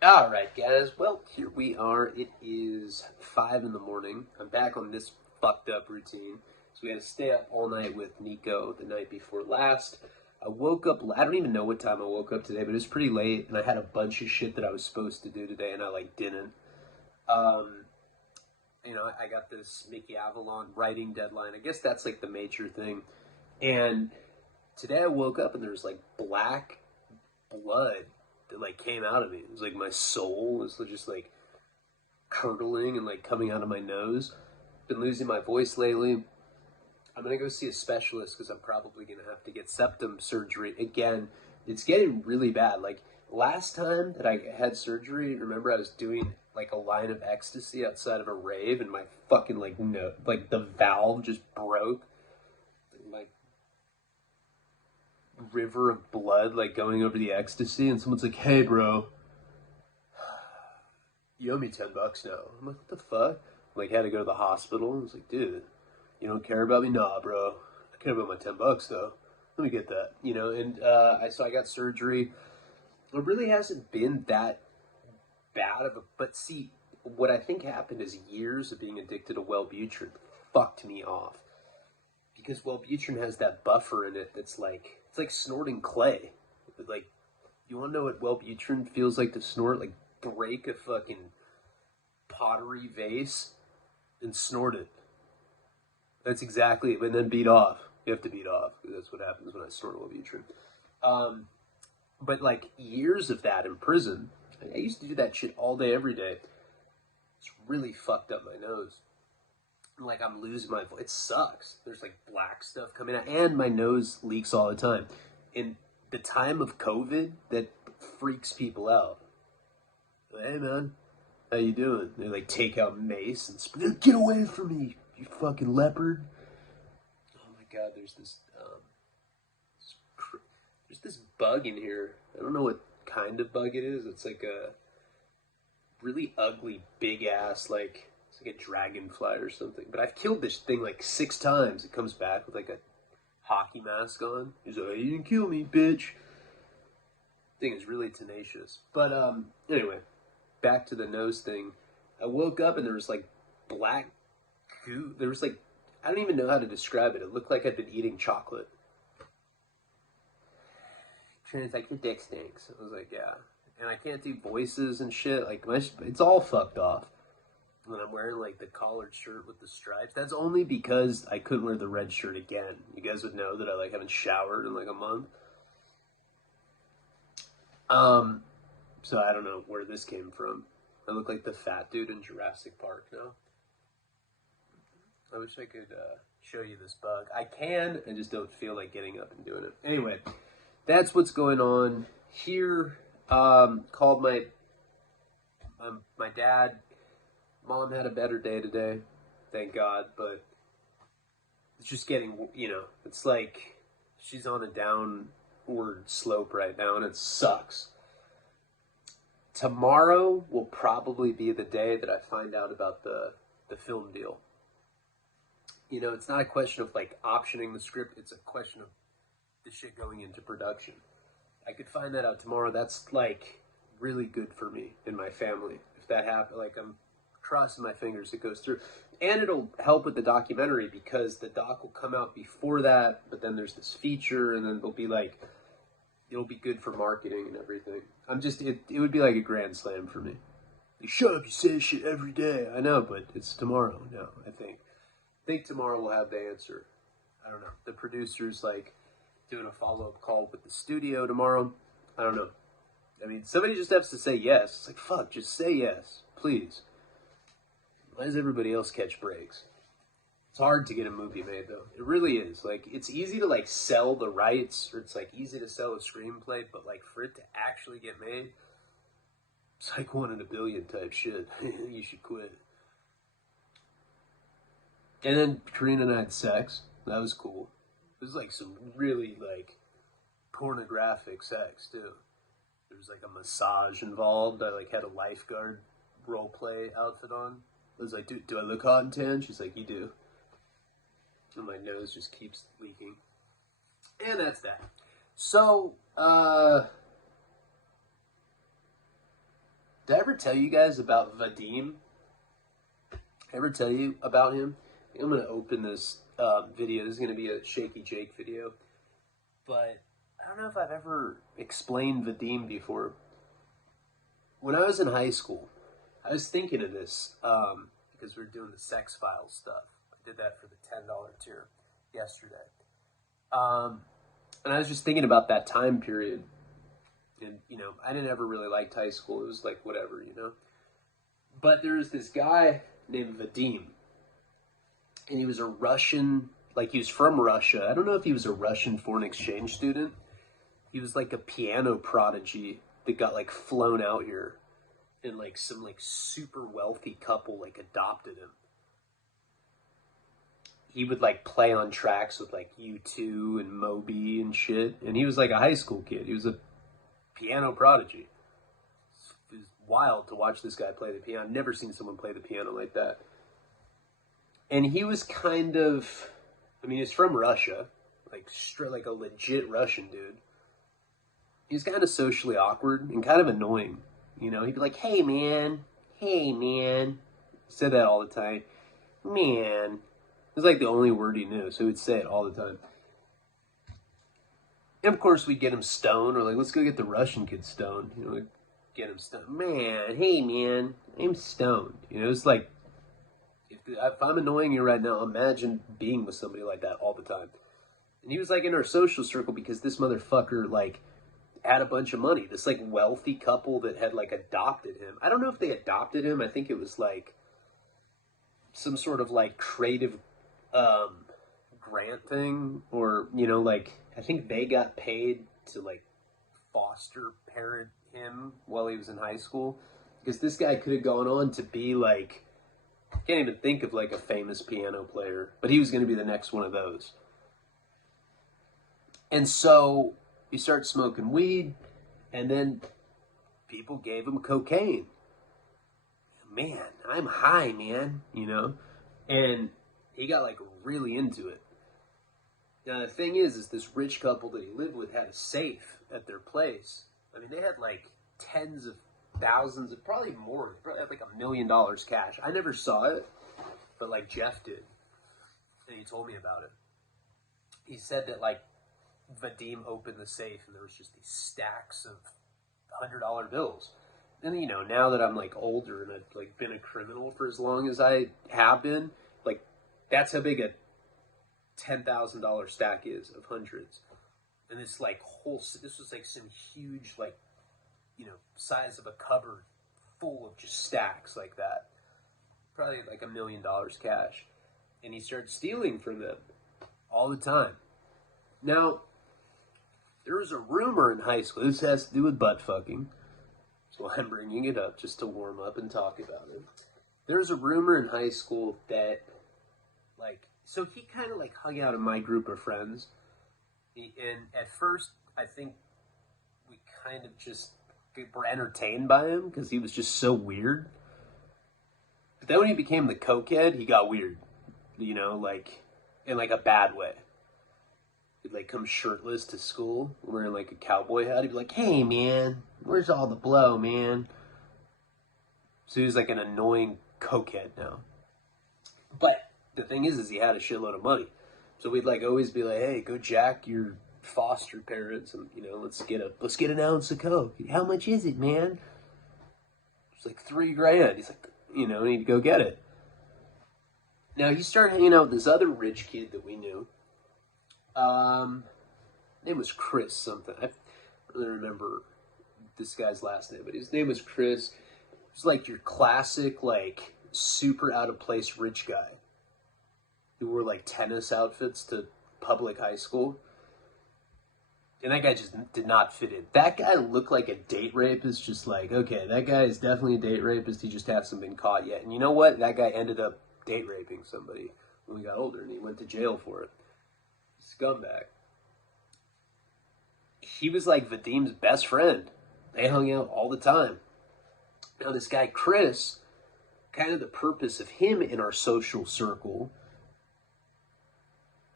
All right, guys. Well, here we are. It is 5 in the morning. I'm back on this fucked up routine. So we had to stay up all night with Nico the night before last. I woke up. I don't even know what time I woke up today, but it was pretty late, and I had a bunch of shit that I was supposed to do today, and I like didn't. Um, I got this Mickey Avalon writing deadline. I guess that's like the major thing. And today I woke up and there was like black blood that like came out of me. It was like my soul was just like curdling and like coming out of my nose. Been losing my voice lately. I'm gonna go see a specialist because I'm probably gonna have to get septum surgery again. It's getting really bad. Like last time that I had surgery, remember I was doing like a line of ecstasy outside of a rave, and my fucking like no, like the valve just broke. Like river of blood like going over the ecstasy, and someone's like, "Hey, bro, you owe me $10 now." I'm like, "What the fuck?" I'm like, had to go to the hospital. I was like, "Dude, you don't care about me?" "Nah, bro, I care about my $10 though. Let me get that." And I got surgery. It really hasn't been that bad of a, but see, what I think happened is years of being addicted to Wellbutrin fucked me off because Wellbutrin has that buffer in it that's like it's like snorting clay. Like, you want to know what Wellbutrin feels like to snort? Like break a fucking pottery vase and snort it. That's exactly it. And then beat off. You have to beat off. That's what happens when I snort Wellbutrin. Um, but like years of that in prison, I used to do that shit all day, every day. It's really fucked up my nose. Like I'm losing my voice. It sucks. There's like black stuff coming out, and my nose leaks all the time. In the time of COVID, that freaks people out. "Hey man, how you doing?" They like take out mace and "Get away from me, you fucking leopard!" Oh my god, there's this bug in here. I don't know what kind of bug it is. It's like a really ugly, big ass, like it's like a dragonfly or something. But I've killed this thing like 6 times. It comes back with like a hockey mask on. He's like, "You didn't kill me, bitch." Thing is really tenacious. But anyway, back to the nose thing. I woke up and there was like black goo. There was like I don't even know how to describe it. It looked like I'd been eating chocolate. Trina's like, "Your dick stinks." I was like, "Yeah," and I can't do voices and shit. Like it's all fucked off. When I'm wearing like the collared shirt with the stripes, that's only because I couldn't wear the red shirt again. You guys would know that I like haven't showered in like a month. Um, so I don't know where this came from. I look like the fat dude in Jurassic Park now. I wish I could show you this bug. I can, I just don't feel like getting up and doing it. Anyway, that's what's going on here. Called my dad. Mom had a better day today, thank God, but it's just getting, it's like she's on a downward slope right now, and it sucks. Tomorrow will probably be the day that I find out about the film deal. It's not a question of like optioning the script, it's a question of the shit going into production. I could find that out tomorrow. That's like really good for me and my family. If that happens, like I'm crossing my fingers it goes through. And it'll help with the documentary because the doc will come out before that, but then there's this feature, and then it'll be good for marketing and everything. It would be like a grand slam for me. Like, shut up, you say this shit every day. I know, but it's tomorrow now, I think. I think tomorrow we'll have the answer. I don't know. The producer's like doing a follow-up call with the studio tomorrow. I don't know. I mean, somebody just has to say yes. It's like, fuck, just say yes, please. Why does everybody else catch breaks? It's hard to get a movie made, though. It really is. Like, it's easy to, like, sell the rights, or it's, like, easy to sell a screenplay, but, like, for it to actually get made, it's like 1 in a billion type shit. You should quit. And then Karina and I had sex. That was cool. It was, like, some really, like, pornographic sex, too. There was, like, a massage involved. I, like, had a lifeguard role play outfit on. I was like, do I look hot and tan? She's like, you do. And my nose just keeps leaking. And that's that. So, Did I ever tell you guys about Vadim? Ever tell you about him? I'm going to open this video. This is going to be a Shaky Jake video. But I don't know if I've ever explained Vadim before. When I was in high school, I was thinking of this because we were doing the Sex Files stuff. I did that for the $10 tier yesterday. And I was just thinking about that time period. And, you know, I didn't ever really like high school. It was like, whatever, you know. But there was this guy named Vadim. And he was a Russian, like he was from Russia. I don't know if he was a Russian foreign exchange student. He was like a piano prodigy that got like flown out here. And like some like super wealthy couple like adopted him. He would like play on tracks with like U2 and Moby and shit. And he was like a high school kid. He was a piano prodigy. It was wild to watch this guy play the piano. I've never seen someone play the piano like that. And he was kind of, I mean, he's from Russia, like straight, like a legit Russian dude. He was kind of socially awkward and kind of annoying. You know, he'd be like, hey man. He said that all the time. Man. It was like the only word he knew, so he would say it all the time. And of course, we'd get him stoned, or like, let's go get the Russian kid stoned. You know, we'd get him stoned. Man, hey man, I'm stoned. You know, it's like, if I'm annoying you right now, imagine being with somebody like that all the time. And he was like in our social circle because this motherfucker like had a bunch of money. This like wealthy couple that had like adopted him. I don't know if they adopted him. I think it was like some sort of like creative grant thing, or you know, like I think they got paid to like foster parent him while he was in high school, because this guy could have gone on to be like, I can't even think of like a famous piano player, but he was going to be the next one of those. And so he started smoking weed, and then people gave him cocaine. Man, I'm high, man, you know? And he got like really into it. Now the thing is this rich couple that he lived with had a safe at their place. I mean, they had like tens of thousands, of probably more. They probably had like $1 million cash. I never saw it, but like Jeff did, and he told me about it. He said that like Vadim opened the safe and there was just these stacks of $100 bills. And you know, now that I'm like older and I've like been a criminal for as long as I have been, like that's how big a $10,000 stack is of hundreds. And this like this was like some huge like, you know, size of a cupboard full of just stacks like that. Probably like $1 million cash. And he started stealing from them all the time. Now, there was a rumor in high school. This has to do with butt fucking. So I'm bringing it up just to warm up and talk about it. There was a rumor in high school that, like, so he kind of like hung out in my group of friends. And at first, I think we kind of just were entertained by him because he was just so weird. But then when he became the cokehead, he got weird. You know, like, in like a bad way. He'd like come shirtless to school, wearing like a cowboy hat. He'd be like, hey man, where's all the blow, man? So he was like an annoying cokehead now. But the thing is he had a shitload of money. So we'd like always be like, hey, go jack your foster parents and, you know, let's get an ounce of coke. How much is it, man? It's like $3,000. He's like, you know, and he'd go get it. Now he started hanging out with this other rich kid that we knew. Name was Chris something. I don't really remember this guy's last name, but his name was Chris. He was like your classic, like, super out of place rich guy who wore like tennis outfits to public high school. And that guy just did not fit in. That guy looked like a date rapist, just like, okay, that guy is definitely a date rapist. He just hasn't been caught yet. And you know what? That guy ended up date raping somebody when we got older, and he went to jail for it. Scumbag. He was like Vadim's best friend. They hung out all the time. Now this guy Chris, kind of the purpose of him in our social circle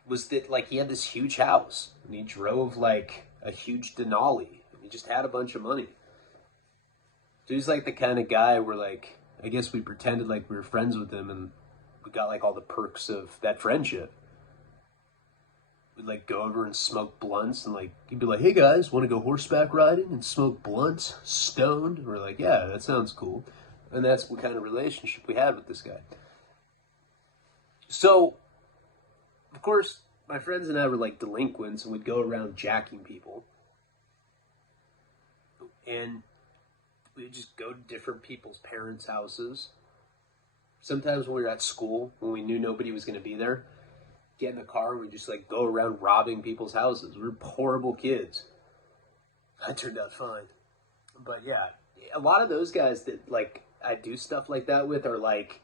was that like he had this huge house and he drove like a huge Denali and he just had a bunch of money. So he's like the kind of guy where like, I guess we pretended like we were friends with him and we got like all the perks of that friendship. We'd like go over and smoke blunts and like he'd be like, "Hey guys, want to go horseback riding and smoke blunts, stoned?" And we're like, "Yeah, that sounds cool." And that's what kind of relationship we had with this guy. So, of course, my friends and I were like delinquents and we'd go around jacking people. And we'd just go to different people's parents' houses. Sometimes when we were at school, when we knew nobody was going to be there, get in the car and we just like go around robbing people's houses. We were horrible kids. That turned out fine. But yeah, a lot of those guys that like I do stuff like that with are like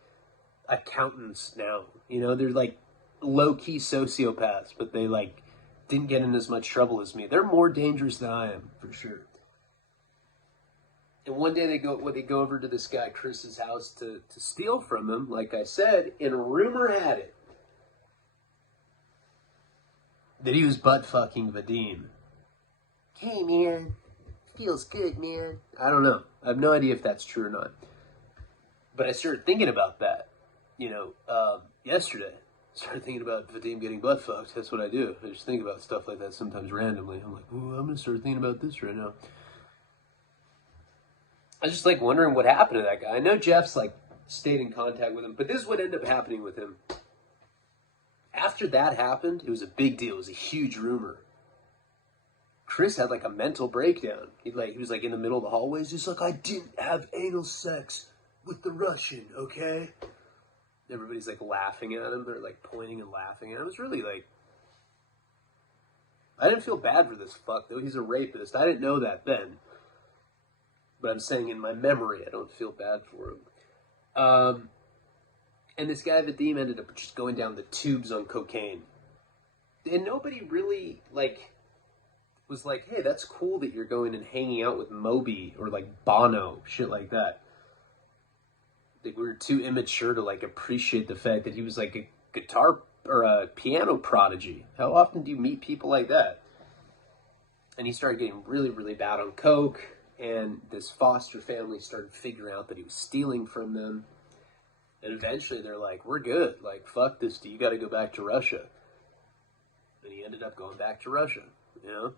accountants now. You know, they're like low key sociopaths, but they like didn't get in as much trouble as me. They're more dangerous than I am, for sure. And one day they go over to this guy Chris's house to steal from him, like I said, and rumor had it that he was butt fucking Vadim. Hey man, feels good, man. I don't know. I have no idea if that's true or not. But I started thinking about that, yesterday. I started thinking about Vadim getting butt fucked. That's what I do. I just think about stuff like that sometimes randomly. I'm like, ooh, I'm gonna start thinking about this right now. I was just like wondering what happened to that guy. I know Jeff's like stayed in contact with him, but this is what ended up happening with him. After that happened, it was a big deal. It was a huge rumor. Chris had like a mental breakdown. He was like in the middle of the hallways. He's like, I didn't have anal sex with the Russian, okay? Everybody's like laughing at him. They're like pointing and laughing. And I was really like, I didn't feel bad for this fuck though. He's a rapist. I didn't know that then. But I'm saying in my memory, I don't feel bad for him. And this guy Vadim ended up just going down the tubes on cocaine. And nobody really like was like, hey, that's cool that you're going and hanging out with Moby or like Bono, shit like that. Like we were too immature to like appreciate the fact that he was like a guitar or a piano prodigy. How often do you meet people like that? And he started getting really, really bad on coke, and this foster family started figuring out that he was stealing from them. And eventually they're like, we're good. Like, fuck this, you got to go back to Russia. And he ended up going back to Russia, you know?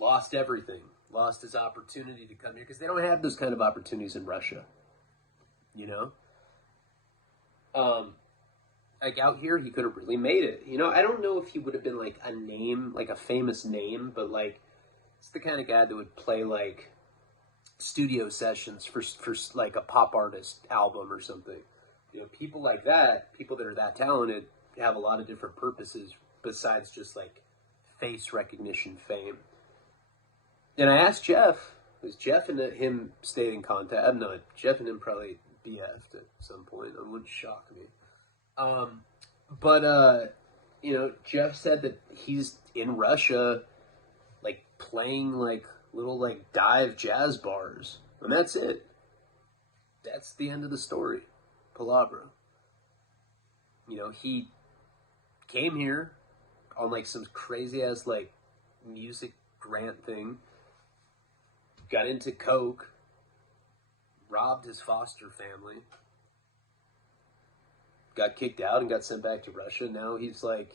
Lost everything. Lost his opportunity to come here because they don't have those kind of opportunities in Russia, you know? Like out here, he could have really made it. You know, I don't know if he would have been like a name, like a famous name, but like, it's the kind of guy that would play like studio sessions for like a pop artist album or something. You know, people like that, people that are that talented, have a lot of different purposes besides just like face recognition fame. And I asked Jeff, because Jeff and him stayed in contact. I don't know, Jeff and him probably BF'd at some point. It wouldn't shock me. Jeff said that he's in Russia, like playing like little like dive jazz bars, and that's it. That's the end of the story. Palabra. You know, he came here on like some crazy ass like music grant thing, got into coke, robbed his foster family, got kicked out and got sent back to Russia. Now he's like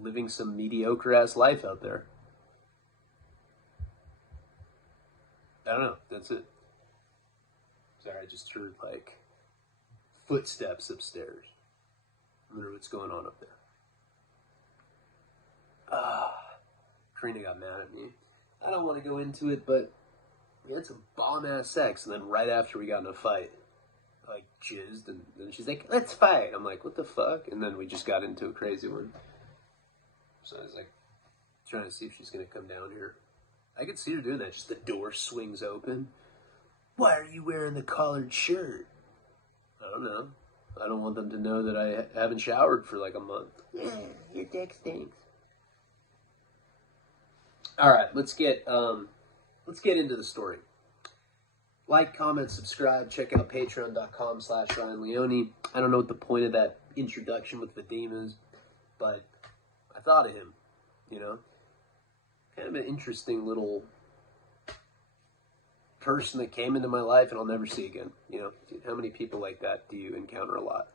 living some mediocre ass life out there. I don't know. That's it. Sorry, I just heard like footsteps upstairs. I wonder what's going on up there. Karina got mad at me. I don't want to go into it, but we had some bomb ass sex, and then right after we got in a fight, like jizzed, and then she's like, "Let's fight." I'm like, "What the fuck?" And then we just got into a crazy one. So I was like, trying to see if she's gonna come down here. I could see her doing that. Just the door swings open. Why are you wearing the collared shirt? I don't know. I don't want them to know that I haven't showered for like a month. Yeah, your dick stinks. All right, let's get into the story. Like, comment, subscribe. Check out patreon.com/Ryan Leone. I don't know what the point of that introduction with Vadim is, but I thought of him, you know? Kind of an interesting little person that came into my life and I'll never see again. You know, how many people like that do you encounter a lot?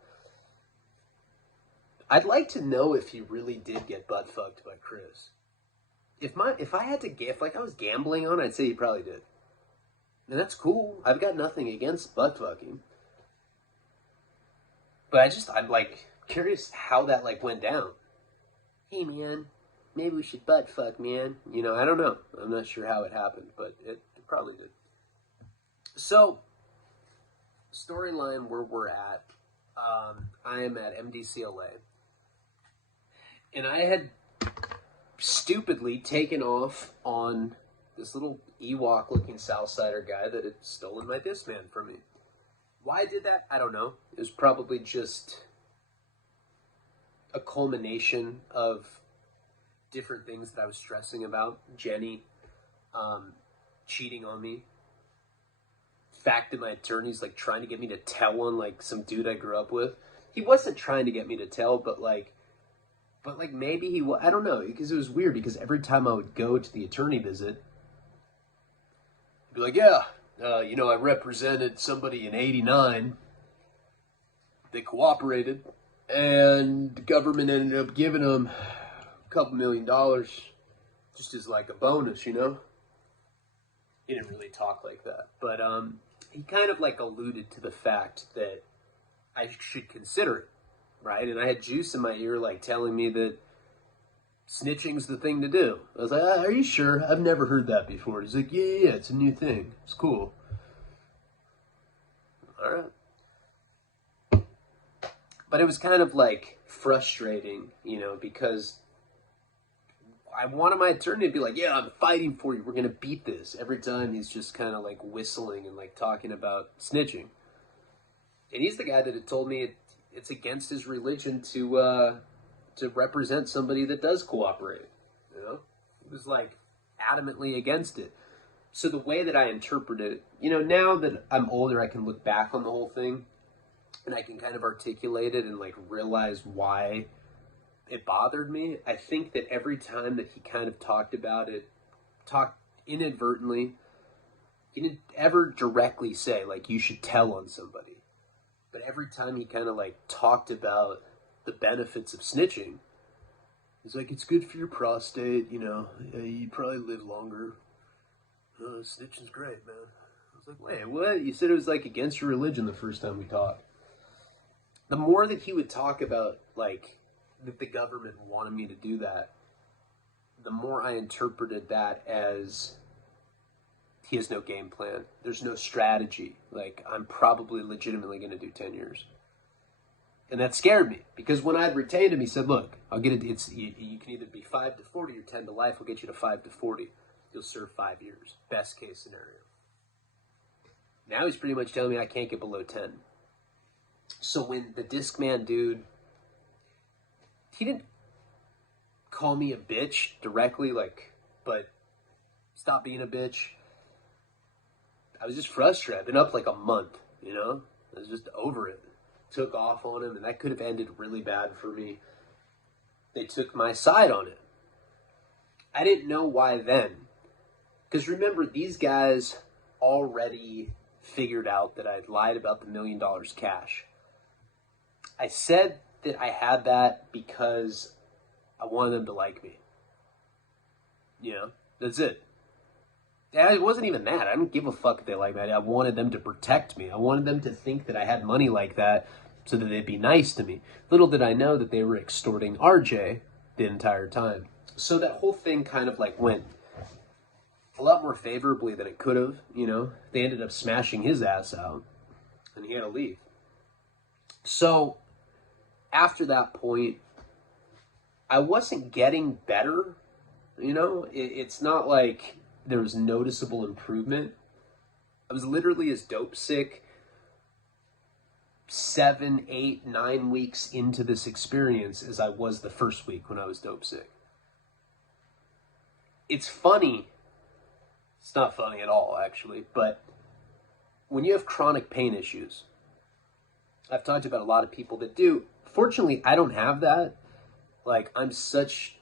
I'd like to know if he really did get butt fucked by Chris. If I had to if like I was gambling on it, I'd say he probably did. And that's cool. I've got nothing against butt fucking. But I'm like curious how that like went down. Hey man, maybe we should butt fuck, man. You know, I don't know. I'm not sure how it happened, but it probably did. So, storyline where we're at. I am at MDCLA. And I had stupidly taken off on this little Ewok-looking Southsider guy that had stolen my Discman from me. Why I did that, I don't know. It was probably just a culmination of different things that I was stressing about. Jenny cheating on me. Fact that my attorney's like trying to get me to tell on like some dude I grew up with. He wasn't trying to get me to tell, but maybe he I don't know, because it was weird, because every time I would go to the attorney visit, he'd be like, yeah, you know, I represented somebody in 89. They cooperated, and the government ended up giving them a couple $1 million just as like a bonus, you know? He didn't really talk like that, but he kind of like alluded to the fact that I should consider it, right? And I had juice in my ear like telling me that snitching's the thing to do. I was like, are you sure? I've never heard that before. He's like, yeah, it's a new thing. It's cool. All right. But it was kind of like frustrating, you know, because I wanted my attorney to be like, yeah, I'm fighting for you. We're going to beat this. Every time he's just kind of like whistling and like talking about snitching. And he's the guy that had told me it's against his religion to represent somebody that does cooperate. You know, he was like adamantly against it. So the way that I interpreted it, you know, now that I'm older, I can look back on the whole thing and I can kind of articulate it and like realize why it bothered me. I think that every time that he kind of talked about it, talked inadvertently, he didn't ever directly say like you should tell on somebody. But every time he kind of like talked about the benefits of snitching, he's like, it's good for your prostate, you know, you probably live longer. Snitching's great, man. I was like, wait, what? You said it was like against your religion the first time we talked. The more that he would talk about like that the government wanted me to do that, the more I interpreted that as he has no game plan. There's no strategy. Like, I'm probably legitimately going to do 10 years. And that scared me, because when I'd retained him, he said, look, I'll get it. You can either be 5 to 40 or 10 to life. We'll get you to 5 to 40. You'll serve 5 years. Best case scenario. Now he's pretty much telling me I can't get below 10. So when the Discman dude, he didn't call me a bitch directly, like, but stop being a bitch. I was just frustrated. I've been up like a month, you know? I was just over it. Took off on him, and that could have ended really bad for me. They took my side on it. I didn't know why then. Because remember, these guys already figured out that I'd lied about the $1 million cash. I said that I had that because I wanted them to like me. You know, that's it. It wasn't even that. I didn't give a fuck if they liked me. I wanted them to protect me. I wanted them to think that I had money like that so that they'd be nice to me. Little did I know that they were extorting RJ the entire time. So that whole thing kind of like went a lot more favorably than it could have, you know. They ended up smashing his ass out, and he had to leave. So after that point, I wasn't getting better, you know. It's not like there was noticeable improvement. I was literally as dope sick 7, 8, 9 weeks into this experience as I was the first week when I was dope sick. It's funny. It's not funny at all, actually, but when you have chronic pain issues, I've talked about a lot of people that do. Fortunately, I don't have that. Like, I'm such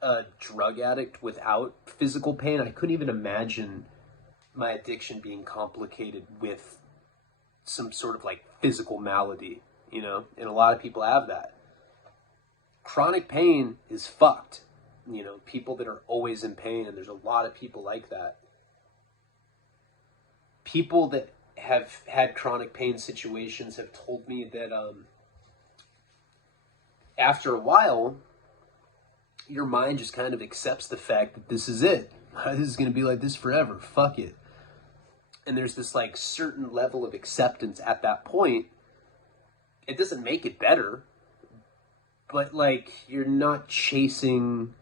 a drug addict without physical pain. I couldn't even imagine my addiction being complicated with some sort of like physical malady, you know, and a lot of people have that. Chronic pain is fucked. You know, people that are always in pain, and there's a lot of people like that. People that have had chronic pain situations have told me that after a while, your mind just kind of accepts the fact that this is it. This is going to be like this forever. Fuck it. And there's this like certain level of acceptance at that point. It doesn't make it better, but like you're not chasing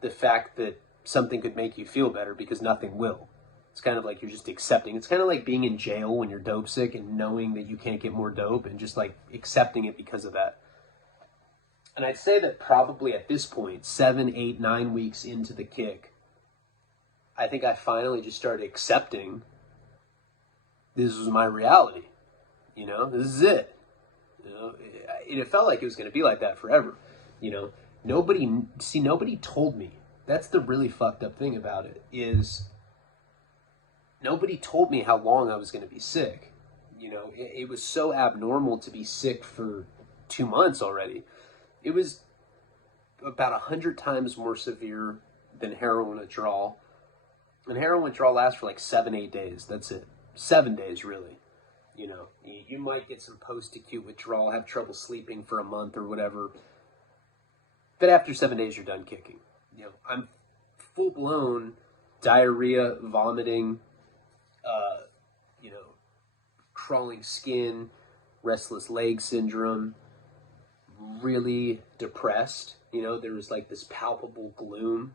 the fact that something could make you feel better because nothing will. It's kind of like you're just accepting. It's kind of like being in jail when you're dope sick and knowing that you can't get more dope and just like accepting it because of that. And I'd say that probably at this point, 7, 8, 9 weeks into the kick, I think I finally just started accepting this was my reality. You know, this is it. You know, it felt like it was going to be like that forever. You know, nobody told me. That's the really fucked up thing about it is nobody told me how long I was going to be sick. You know, it was so abnormal to be sick for 2 months already. It was about 100 times more severe than heroin withdrawal. And heroin withdrawal lasts for like 7, 8 days. That's it. 7 days, really. You know, you might get some post-acute withdrawal, have trouble sleeping for a month or whatever. But after 7 days, you're done kicking. You know, I'm full-blown diarrhea, vomiting, you know, crawling skin, restless leg syndrome, really depressed. You know, there was like this palpable gloom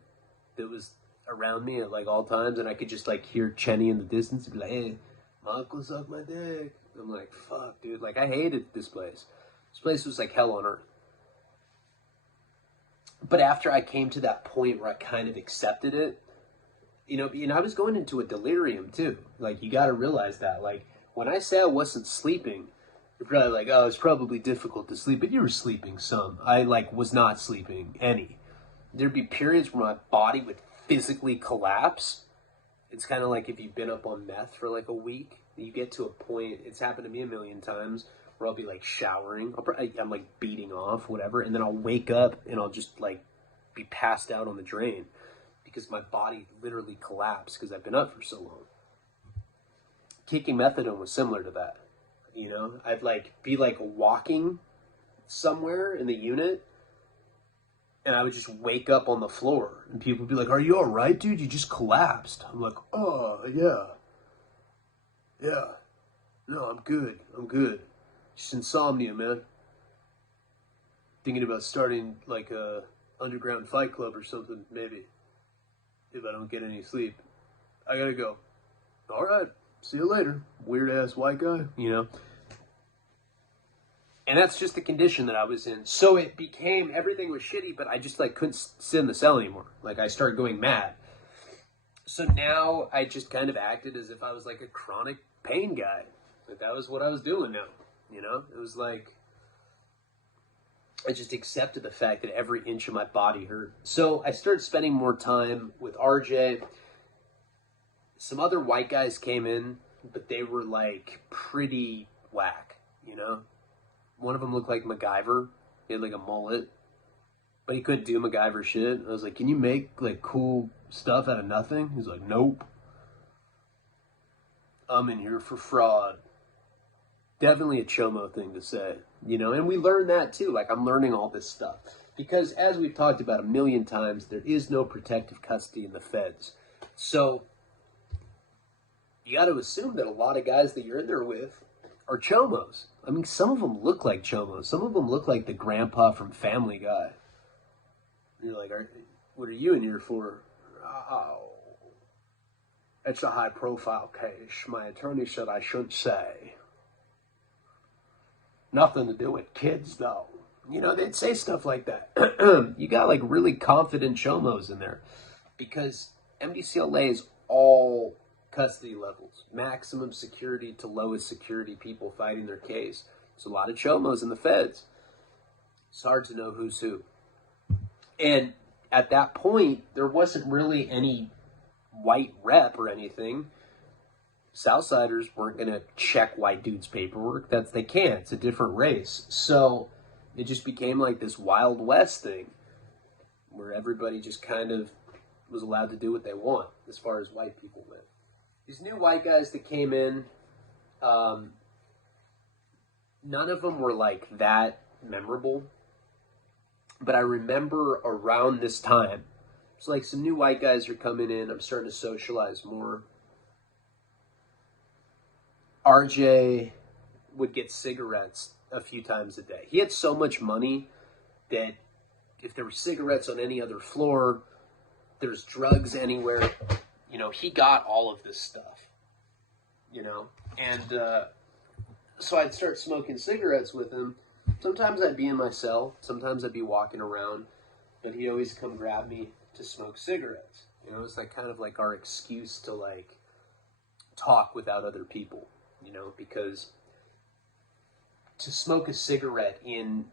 that was around me at like all times, and I could just like hear Chenny in the distance and be like, hey, my uncle sucked my dick. I'm like, fuck, dude. Like, I hated this place. This place was like hell on earth. But after I came to that point where I kind of accepted it, you know, and I was going into a delirium too. Like, you got to realize that. Like, when I say I wasn't sleeping, you're probably like, oh, it's probably difficult to sleep. But you were sleeping some. I, like, was not sleeping any. There'd be periods where my body would physically collapse. It's kind of like if you've been up on meth for like a week. You get to a point, it's happened to me a million times, where I'll be like showering. I'm like beating off, whatever. And then I'll wake up and I'll just like be passed out on the drain because my body literally collapsed because I've been up for so long. Taking methadone was similar to that. You know, I'd like be like walking somewhere in the unit and I would just wake up on the floor and people would be like, are you all right, dude? You just collapsed. I'm like, oh, yeah. Yeah. No, I'm good. I'm good. Just insomnia, man. Thinking about starting like a underground fight club or something, maybe. If I don't get any sleep. I gotta go. All right. See you later. Weird ass white guy, you know. And that's just the condition that I was in. So it became, everything was shitty, but I just like couldn't sit in the cell anymore. Like I started going mad. So now I just kind of acted as if I was like a chronic pain guy. Like that was what I was doing now. You know, it was like, I just accepted the fact that every inch of my body hurt. So I started spending more time with RJ. Some other white guys came in, but they were like pretty whack, you know? One of them looked like MacGyver. He had like a mullet, but he couldn't do MacGyver shit. I was like, can you make like cool stuff out of nothing? He's like, nope. I'm in here for fraud. Definitely a chomo thing to say, you know? And we learned that too. Like, I'm learning all this stuff. Because as we've talked about a million times, there is no protective custody in the feds. So you got to assume that a lot of guys that you're in there with are chomos. I mean, some of them look like chomos. Some of them look like the grandpa from Family Guy. You're like, what are you in here for? Oh, it's a high-profile case. My attorney said I shouldn't say. Nothing to do with kids, though. You know, they'd say stuff like that. You got, like, really confident chomos in there. Because MDCLA is all custody levels. Maximum security to lowest security people fighting their case. There's a lot of chomos in the feds. It's hard to know who's who. And at that point, there wasn't really any white rep or anything. Southsiders weren't going to check white dudes' paperwork. They can't. It's a different race. So it just became like this Wild West thing where everybody just kind of was allowed to do what they want as far as white people went. These new white guys that came in, none of them were like that memorable. But I remember around this time, it's like some new white guys are coming in. I'm starting to socialize more. RJ would get cigarettes a few times a day. He had so much money that if there were cigarettes on any other floor, there's drugs anywhere, you know, he got all of this stuff, you know, and so I'd start smoking cigarettes with him. Sometimes I'd be in my cell, sometimes I'd be walking around, but he'd always come grab me to smoke cigarettes. You know, it's like kind of like our excuse to like talk without other people, you know, because to smoke a cigarette in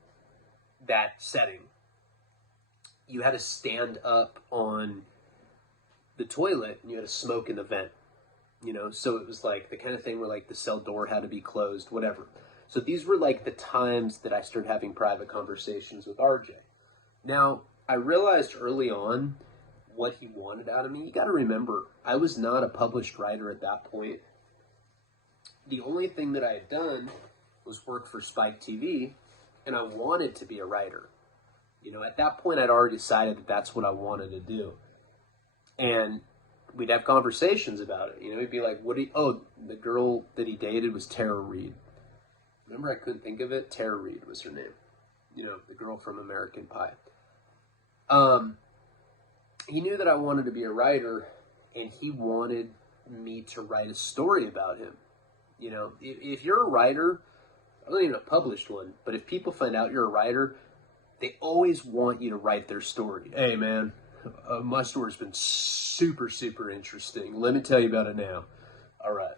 that setting, you had to stand up on the toilet and you had to smoke in the vent, you know, so it was like the kind of thing where like the cell door had to be closed, whatever. So these were like the times that I started having private conversations with RJ. Now, I realized early on what he wanted out of me. You got to remember, I was not a published writer at that point. The only thing that I had done was work for Spike TV, and I wanted to be a writer. You know, at that point, I'd already decided that that's what I wanted to do. And we'd have conversations about it. You know, he'd be like, the girl that he dated was Tara Reid. Remember, I couldn't think of it? Tara Reid was her name. You know, the girl from American Pie. He knew that I wanted to be a writer, and he wanted me to write a story about him. You know, if you're a writer, I don't even a published one, but if people find out you're a writer, they always want you to write their story. Hey, man, my story's been super, super interesting. Let me tell you about it now. All right.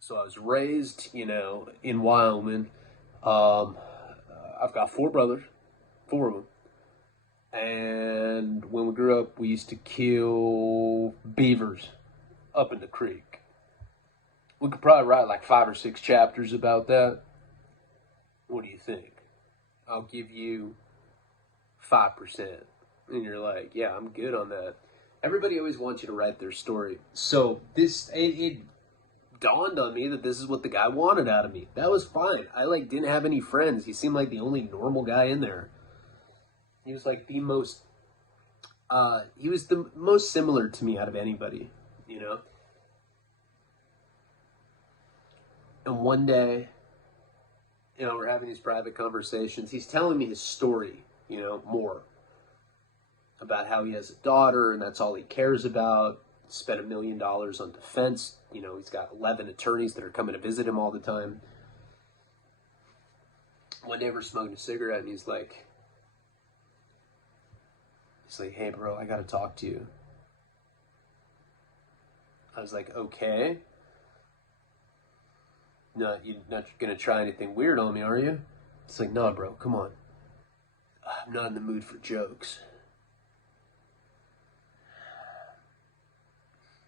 So I was raised, you know, in Wyoming. I've got 4 brothers, 4 of them. And when we grew up, we used to kill beavers up in the creek. We could probably write like 5 or 6 chapters about that. What do you think? I'll give you 5%. And you're like, yeah, I'm good on that. Everybody always wants you to write their story. So it dawned on me that this is what the guy wanted out of me. That was fine. I like didn't have any friends. He seemed like the only normal guy in there. He was like the most similar to me out of anybody, you know? And one day, you know, we're having these private conversations. He's telling me his story, you know, more about how he has a daughter and that's all he cares about. Spent $1 million on defense. You know, he's got 11 attorneys that are coming to visit him all the time. One day we're smoking a cigarette and he's like, hey, bro, I got to talk to you. I was like, okay. No, you're not going to try anything weird on me, are you? It's like, no, bro, come on. I'm not in the mood for jokes.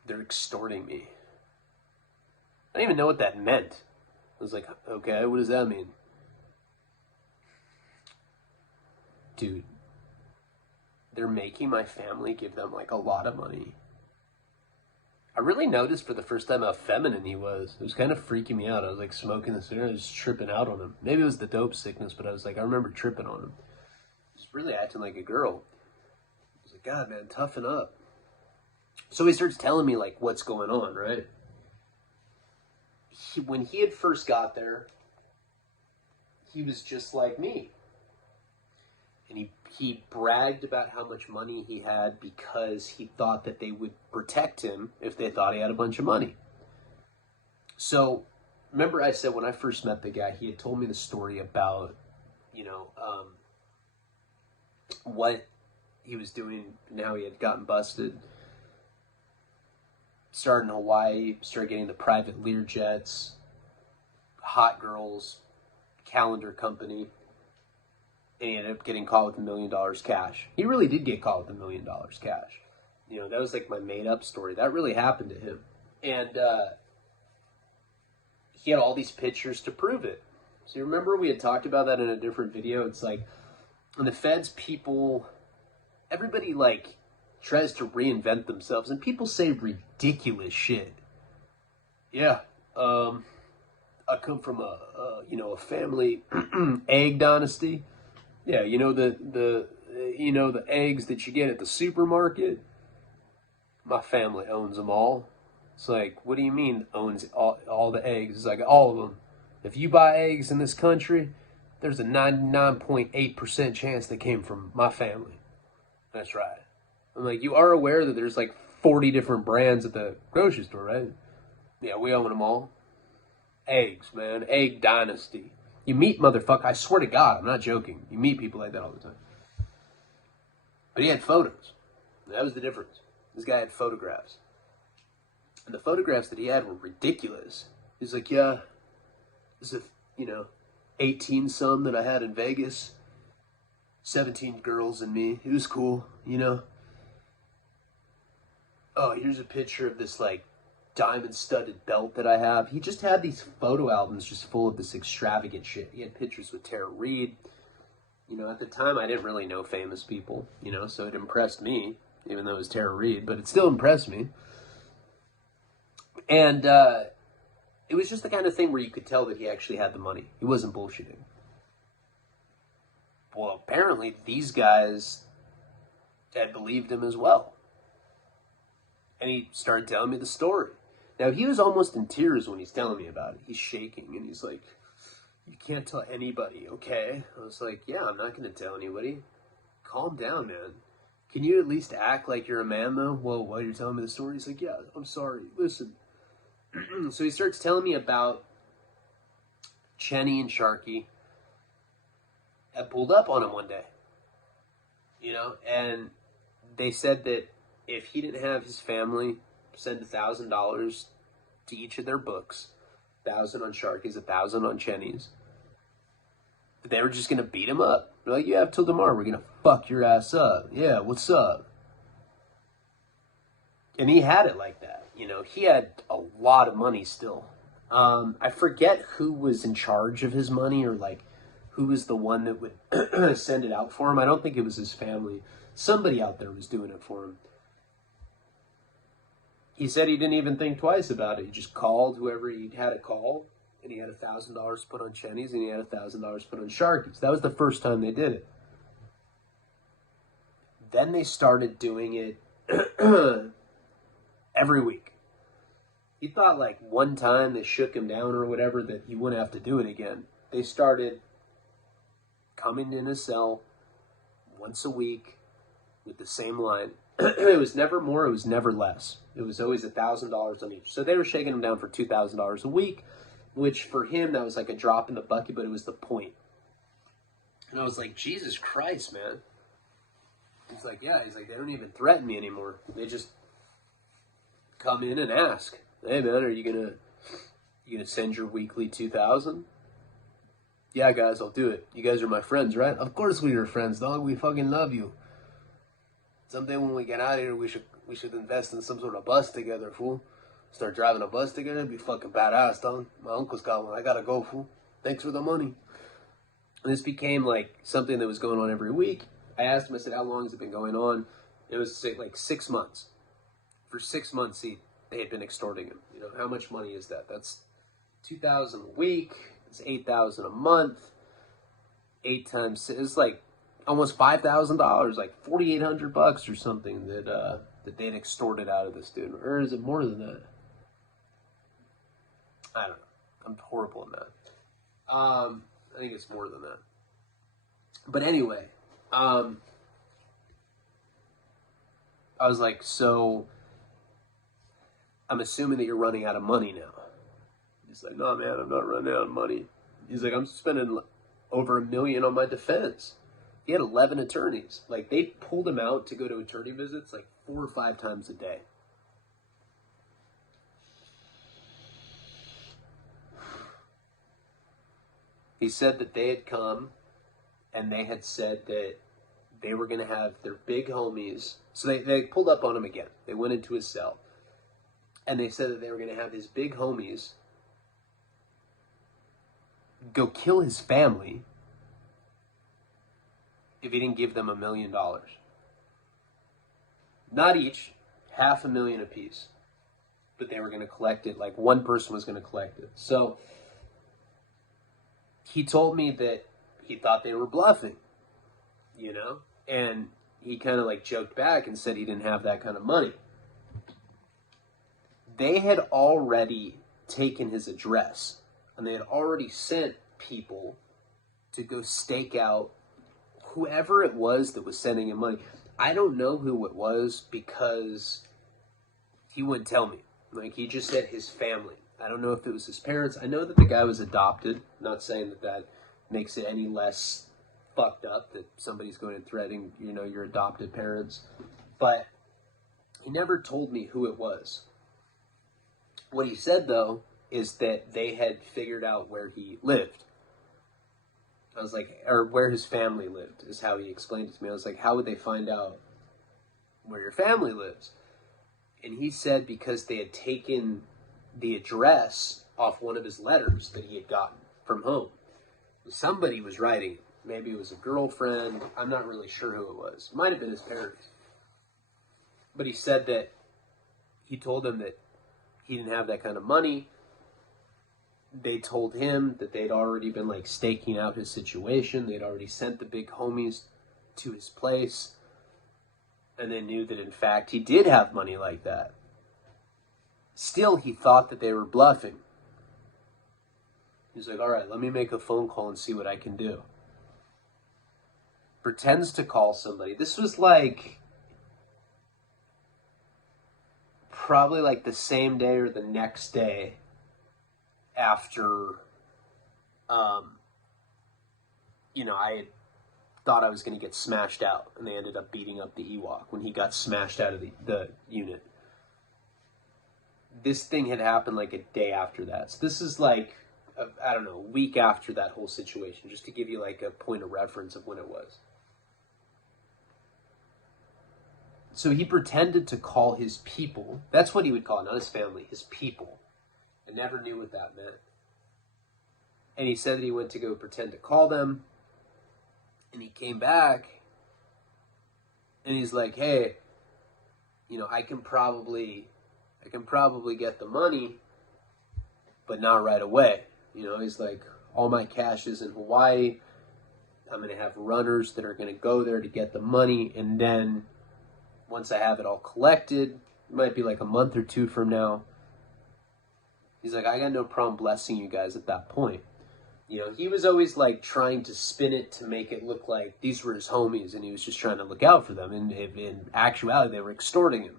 They're extorting me. I didn't even know what that meant. I was like, okay, what does that mean? Dude, they're making my family give them like a lot of money. I really noticed for the first time how feminine he was. It was kind of freaking me out. I was like smoking the cigarette, I was tripping out on him. Maybe it was the dope sickness, but I was like, I remember tripping on him. He was really acting like a girl. I was like, God, man, toughen up. So he starts telling me like what's going on, right? When he had first got there, he was just like me. And he bragged about how much money he had because he thought that they would protect him if they thought he had a bunch of money. So, remember I said when I first met the guy, he had told me the story about, you know, what he was doing and how he had gotten busted. Started in Hawaii, started getting the private Lear jets, hot girls, calendar company. And he ended up getting caught with $1 million cash. He really did get caught with $1 million cash. You know, that was like my made up story. That really happened to him. And he had all these pictures to prove it. So you remember we had talked about that in a different video? It's like, when the feds, everybody like tries to reinvent themselves, and people say ridiculous shit. Yeah, I come from a family egg dynasty. Yeah, the eggs that you get at the supermarket. My family owns them all. It's like, what do you mean owns all the eggs? It's like all of them. If you buy eggs in this country, there's a 99.8% chance they came from my family. That's right. I'm like, you are aware that there's like 40 different brands at the grocery store, right? Yeah, we own them all. Eggs, man. Egg dynasty. You meet motherfucker. I swear to God, I'm not joking. You meet people like that all the time. But he had photos. That was the difference. This guy had photographs. And the photographs that he had were ridiculous. He's like, yeah, this is 18 some that I had in Vegas. 17 girls and me. It was cool, Oh, here's a picture of this, like, diamond-studded belt that I have. He just had these photo albums just full of this extravagant shit. He had pictures with Tara Reid. At the time, I didn't really know famous people, so it impressed me, even though it was Tara Reid, but it still impressed me. And it was just the kind of thing where you could tell that he actually had the money. He wasn't bullshitting. Well, apparently, these guys had believed him as well. And he started telling me the story. Now, he was almost in tears when he's telling me about it. He's shaking, and he's like, you can't tell anybody, okay? I was like, yeah, I'm not going to tell anybody. Calm down, man. Can you at least act like you're a man, though? Well, while you're telling me the story, he's like, yeah, I'm sorry. Listen. So he starts telling me about Chenny and Sharky had pulled up on him one day. And they said that if he didn't have his family send $1,000 to each of their books, 1,000 on Sharky's, 1,000 on Chenny's, they were just going to beat him up. They're like, you have till tomorrow. We're going to fuck your ass up. Yeah, what's up? And he had it like that. He had a lot of money still. I forget who was in charge of his money, or like who was the one that would send it out for him. I don't think it was his family. Somebody out there was doing it for him. He said he didn't even think twice about it. He just called whoever he had to call, and he had $1,000 put on Chenny's, and he had $1,000 put on Sharky's. That was the first time they did it. Then they started doing it every week. He thought like one time they shook him down or whatever that he wouldn't have to do it again. They started coming in his cell once a week with the same line. It was never more, it was never less. It was always $1,000 on each. So they were shaking him down for $2,000 a week, which for him, that was like a drop in the bucket, but it was the point. And I was like, Jesus Christ, man. He's like, yeah. He's like, they don't even threaten me anymore. They just come in and ask, hey, man, are you gonna send your weekly 2,000? Yeah, guys, I'll do it. You guys are my friends, right? Of course we are friends, dog. We fucking love you. Someday when we get out of here, we should invest in some sort of bus together, fool. Start driving a bus together. It'd be fucking badass, dog. My uncle's got one. I gotta go, fool. Thanks for the money. And this became like something that was going on every week. I asked him, I said, how long has it been going on? It was like 6 months. For 6 months, they had been extorting him. How much money is that? That's $2,000 a week. It's $8,000 a month. 8 times, it's like almost $5,000, like $4,800 or something that they'd extorted out of this dude. Or is it more than that? I don't know. I'm horrible at that. I think it's more than that. But anyway, I was like, so I'm assuming that you're running out of money now. He's like, no, man, I'm not running out of money. He's like, I'm spending over $1 million on my defense. He had 11 attorneys. Like, they pulled him out to go to attorney visits like 4 or 5 times a day. He said that they had come and they had said that they were going to have their big homies. So they pulled up on him again. They went into his cell. And they said that they were going to have his big homies go kill his family if he didn't give them $1 million. Not each, $500,000 apiece. But they were going to collect it, like one person was going to collect it. So he told me that he thought they were bluffing, you know? And he kind of like joked back and said he didn't have that kind of money. They had already taken his address, and they had already sent people to go stake out whoever it was that was sending him money. I don't know who it was because he wouldn't tell me. Like, he just said his family. I don't know if it was his parents. I know that the guy was adopted. I'm not saying that that makes it any less fucked up that somebody's going and threatening, you know, your adopted parents. But he never told me who it was. What he said, though, is that they had figured out where he lived. I was like, or where his family lived, is how he explained it to me. I was like, how would they find out where your family lives? And he said because they had taken the address off one of his letters that he had gotten from home. Somebody was writing it. Maybe it was a girlfriend. I'm not really sure who it was. It might have been his parents. But he said that he told them that he didn't have that kind of money. They told him that they'd already been like staking out his situation. They'd already sent the big homies to his place. And they knew that in fact he did have money like that. Still, he thought that they were bluffing. He's like, all right, let me make a phone call and see what I can do. Pretends to call somebody. This was like probably like the same day or the next day after, I had thought I was going to get smashed out, and they ended up beating up the Ewok when he got smashed out of the unit. This thing had happened like a day after that. So this is like, a week after that whole situation, just to give you like a point of reference of when it was. So he pretended to call his people. That's what he would call it, not his family, his people. I never knew what that meant. And he said that he went to go pretend to call them. And he came back. And he's like, hey, I can probably get the money, but not right away. He's like, all my cash is in Hawaii. I'm going to have runners that are going to go there to get the money. And then once I have it all collected, it might be like a month or two from now. He's like, I got no problem blessing you guys at that point. He was always like trying to spin it to make it look like these were his homies and he was just trying to look out for them. And in actuality, they were extorting him.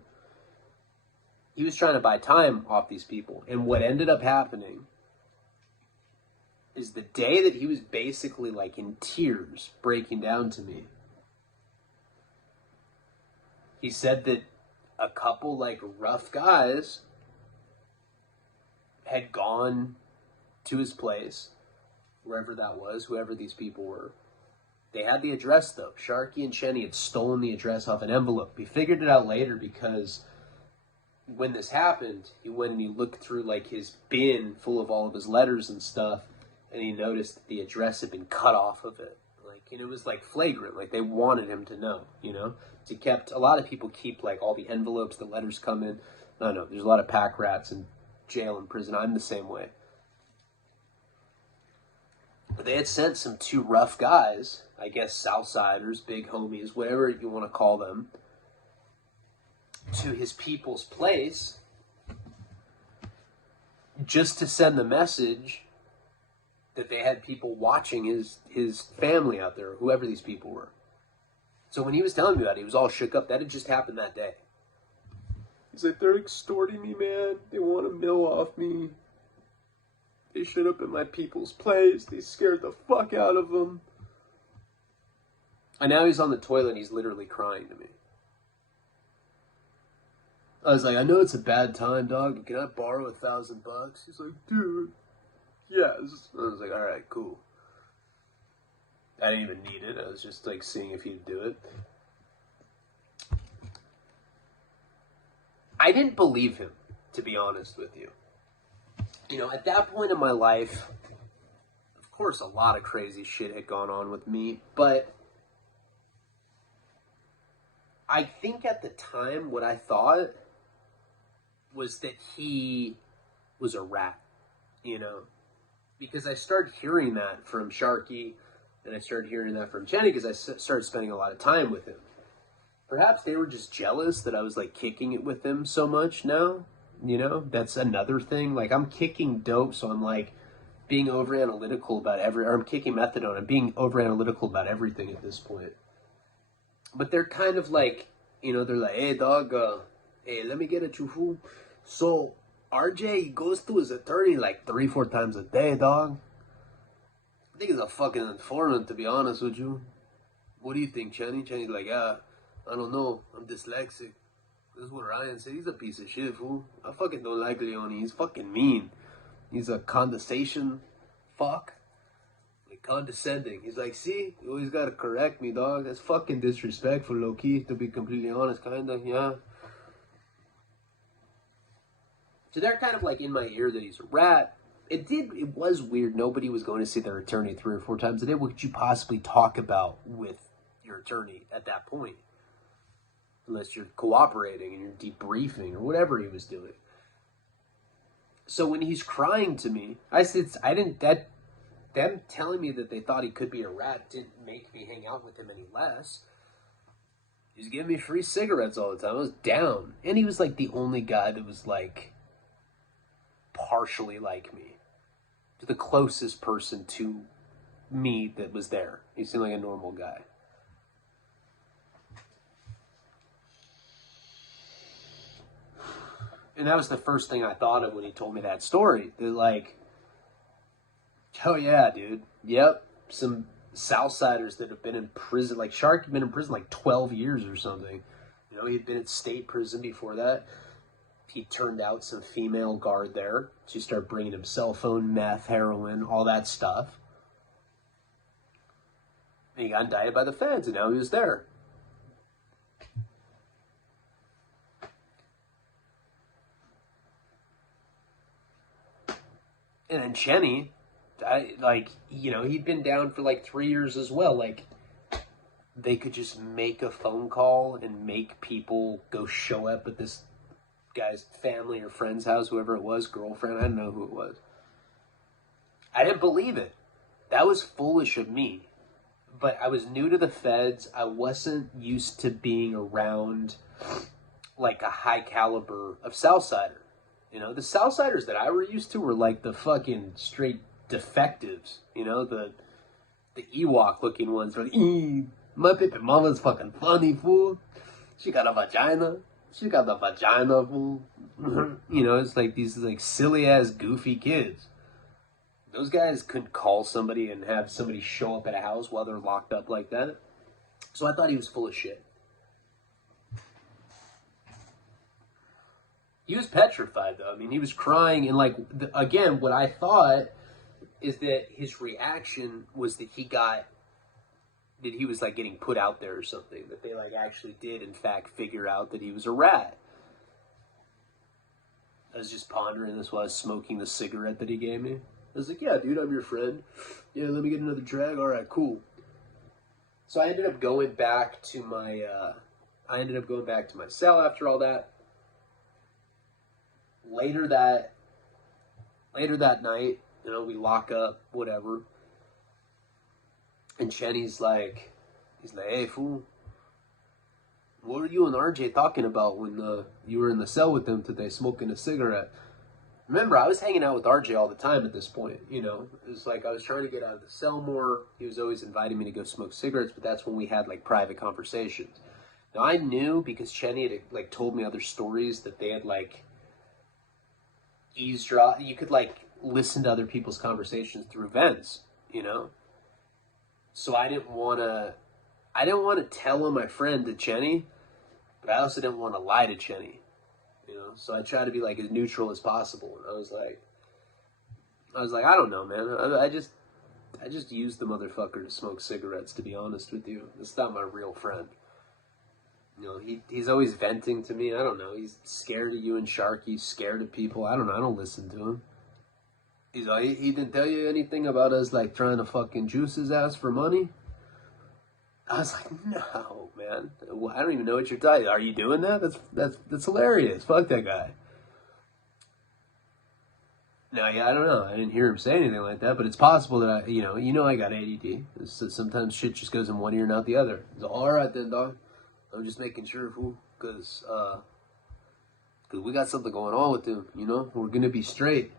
He was trying to buy time off these people. And what ended up happening is the day that he was basically like in tears breaking down to me, he said that a couple like rough guys had gone to his place, wherever that was, whoever these people were. They had the address though. Sharky and Chenny had stolen the address off an envelope. He figured it out later because when this happened, he went and he looked through like his bin full of all of his letters and stuff, and he noticed that the address had been cut off of it. And it was like flagrant, like they wanted him to know, a lot of people keep like all the envelopes, the letters come in. No, there's a lot of pack rats in jail and prison. I'm the same way. But they had sent some two rough guys, I guess Southsiders, big homies, whatever you want to call them, to his people's place just to send the message that they had people watching his family out there, whoever these people were. So when he was telling me about it, he was all shook up. That had just happened that day. He's like, they're extorting me, man. They want a mill off me. They showed up at my people's place. They scared the fuck out of them. And now he's on the toilet and he's literally crying to me. I was like, I know it's a bad time, dog, but can I borrow $1,000? He's like, dude, yes. I was like, all right, cool. I didn't even need it. I was just like seeing if he'd do it. I didn't believe him, to be honest with you. At that point in my life, of course, a lot of crazy shit had gone on with me, but I think at the time what I thought was that he was a rat, you know? Because I started hearing that from Sharky, and I started hearing that from Jenny because I started spending a lot of time with him. Perhaps they were just jealous that I was, like, kicking it with them so much now, you know? That's another thing. Like, I'm kicking dope, so I'm, like, being over-analytical about or I'm kicking methadone. I'm being over-analytical about everything at this point. But they're kind of like, you know, they're like, hey, dog, hey, let me get at you, fool. So, RJ, he goes to his attorney like 3-4 times a day, dog. I think he's a fucking informant, to be honest with you. What do you think, Chenny? Chenny's like, yeah, I don't know. I'm dyslexic. This is what Ryan said. He's a piece of shit, fool. I fucking don't like Leone. He's fucking mean. He's a condescension fuck. Like, condescending. He's like, see? You always gotta correct me, dog. That's fucking disrespectful, low-key, to be completely honest, kinda, yeah. So they're kind of like in my ear that he's a rat. It was weird. Nobody was going to see their attorney 3 or 4 times a day. What could you possibly talk about with your attorney at that point? Unless you're cooperating and you're debriefing or whatever he was doing. So when he's crying to me, them telling me that they thought he could be a rat didn't make me hang out with him any less. He was giving me free cigarettes all the time. I was down. And he was like the only guy that was like partially like me. The closest person to me that was there. He seemed like a normal guy. And that was the first thing I thought of when he told me that story. They're like, oh yeah, dude. Yep. Some Southsiders that have been in prison. Like, Shark had been in prison like 12 years or something. You know, he'd been at state prison before that. He turned out some female guard there. She started bringing him cell phone, meth, heroin, all that stuff. And he got indicted by the feds, and now he was there. And then Chenny, he'd been down for like 3 years as well. Like, they could just make a phone call and make people go show up at this guy's family or friend's house, whoever it was, girlfriend, I don't know who it was. I didn't believe it. That was foolish of me. But I was new to the feds. I wasn't used to being around like a high caliber of Southsider. You know, the Southsiders that I were used to were like the fucking straight defectives. You know, the Ewok looking ones. Like, my baby mama's fucking funny, fool. She got a vagina. She got the vagina, fool. You know, it's like these like silly ass goofy kids. Those guys couldn't call somebody and have somebody show up at a house while they're locked up like that. So I thought he was full of shit. He was petrified, though. I mean, he was crying, and like, again, what I thought is that his reaction was that he was like getting put out there or something. That they like actually did, in fact, figure out that he was a rat. I was just pondering this while I was smoking the cigarette that he gave me. I was like, yeah, dude, I'm your friend. Yeah, let me get another drag. All right, cool. So I ended up going back to my cell after all that. Later that night, you know, we lock up, whatever. And Chenny's like, hey, fool, what were you and RJ talking about when you were in the cell with them today, smoking a cigarette? Remember, I was hanging out with RJ all the time at this point, you know. It was like I was trying to get out of the cell more. He was always inviting me to go smoke cigarettes, but that's when we had, like, private conversations. Now, I knew, because Chenny had, like, told me other stories that they had, like, eavesdrop. You could, like, listen to other people's conversations through vents, you know. So I didn't want to tell on my friend to Chenny, but I also didn't want to lie to Chenny. You know, so I tried to be like as neutral as possible. And I was like, I don't know, man. I just used the motherfucker to smoke cigarettes, to be honest with you. It's not my real friend. You know, he's always venting to me. I don't know. He's scared of you and Sharky, scared of people. I don't know. I don't listen to him. He's like, he didn't tell you anything about us like trying to fucking juice his ass for money? I was like, no, man. I don't even know what you're talking. Are you doing that? That's hilarious. Fuck that guy. No, yeah, I don't know. I didn't hear him say anything like that, but it's possible that I got ADD. Sometimes shit just goes in one ear and out the other. It's all right then, dog. I'm just making sure, fool, because we got something going on with him. You know, we're gonna be straight,